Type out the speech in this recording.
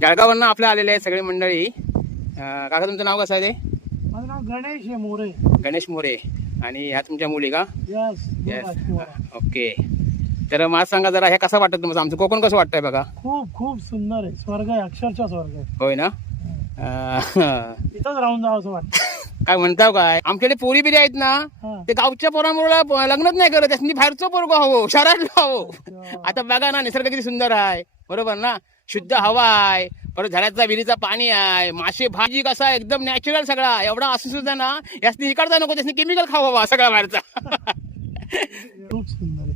जळगाववरनं आपल्या आलेले आहे सगळी मंडळी. काका तुमचं नाव कसं आहे ते? माझं नाव गणेश आहे मोरे. गणेश मोरे. आणि ह्या तुमच्या मुली का? यस. ओके. तर मला सांगा जरा, हे कसं वाटतं तुम्हाला? आमचं कोकण कसं वाटतंय बघा? खूप खूप सुंदर आहे. स्वर्ग आहे, अक्षरशः स्वर्ग आहे. होय ना? इथंच राहून जावं असं वाटतं. काय म्हणताव काय? आमच्याकडे पोरी बिरी आहेत ना, ते गावच्या पोरामुळे लग्नच नाही करत. त्यांनी बाहेरचं पोरग हवं, शहरातलं हवं. आता बघा ना, निसर्ग किती सुंदर आहे, बरोबर ना? शुद्ध हवा आहे, परत झऱ्याचा विहिरीचा पाणी आहे, मासे भाजी कसा आहे, एकदम नॅचरल सगळा. एवढा असून सुद्धा ना, यासनी इकडचा नको, त्यासनी केमिकल खावा सगळा बाहेरचा. खूप सुंदर